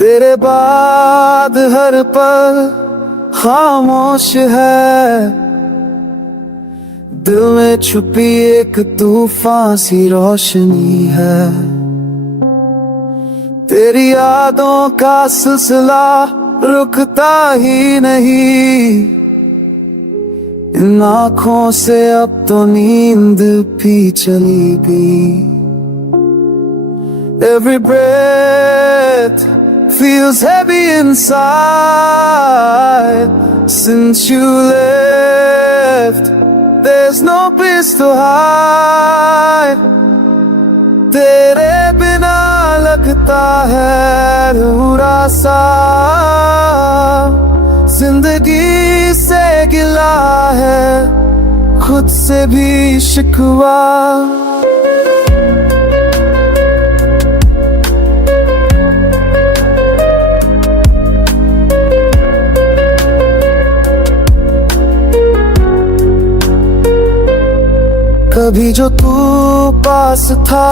तेरे बाद हर पल खामोश है, दिल में छुपी एक तूफान सी रोशनी है। तेरी यादों का सिलसिला रुकता ही नहीं, इन आँखों से अब तो नींद भी चली गई। Every breath feels heavy inside since you left. There's no place to hide. तेरे बिना लगता है अधूरा सा, जिंदगी से गिला है, खुद से भी शिकवा। कभी जो तू पास था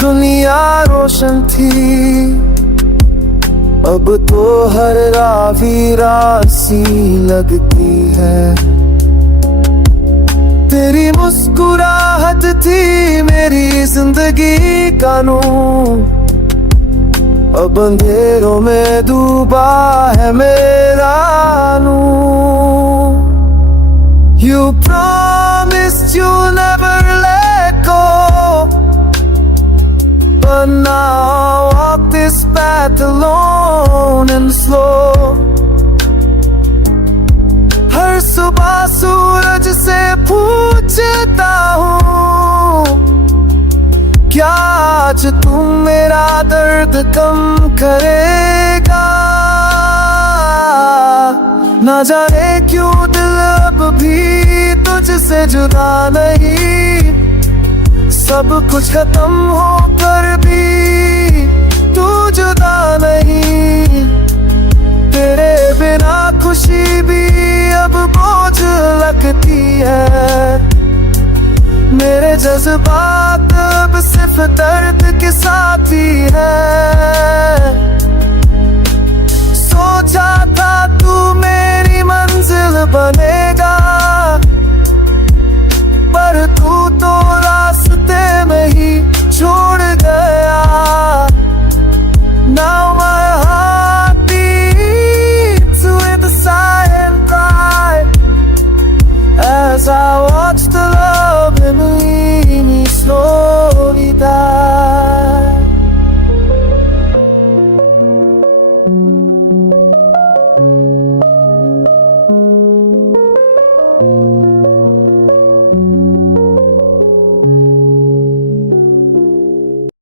दुनिया रोशन थी, अब तो हर राह वीरान सी लगती है। तेरी मुस्कुराहट थी मेरी जिंदगी का नूर, अब अंधेरों में डूबा है मेरा नूर। You promised you'll never let go, but now I walk this path alone and slow. हर सुबह सूरज से पूछता हूँ, क्या आज तुम मेरा दर्द कम करेगा। ना जाने क्यों दिल अब भी तुझसे जुदा नहीं, सब कुछ खत्म होकर भी तू जुदा नहीं। तेरे बिना खुशी भी अब बोझ लगती है, मेरे जज्बात अब सिर्फ दर्द के साथी है। सोचा था तू मेरी मंजिल बनेगा, पर तू तो रास्ते में ही छोड़ गया। Now my heart beats with a silent pride as I watch the love in me slow.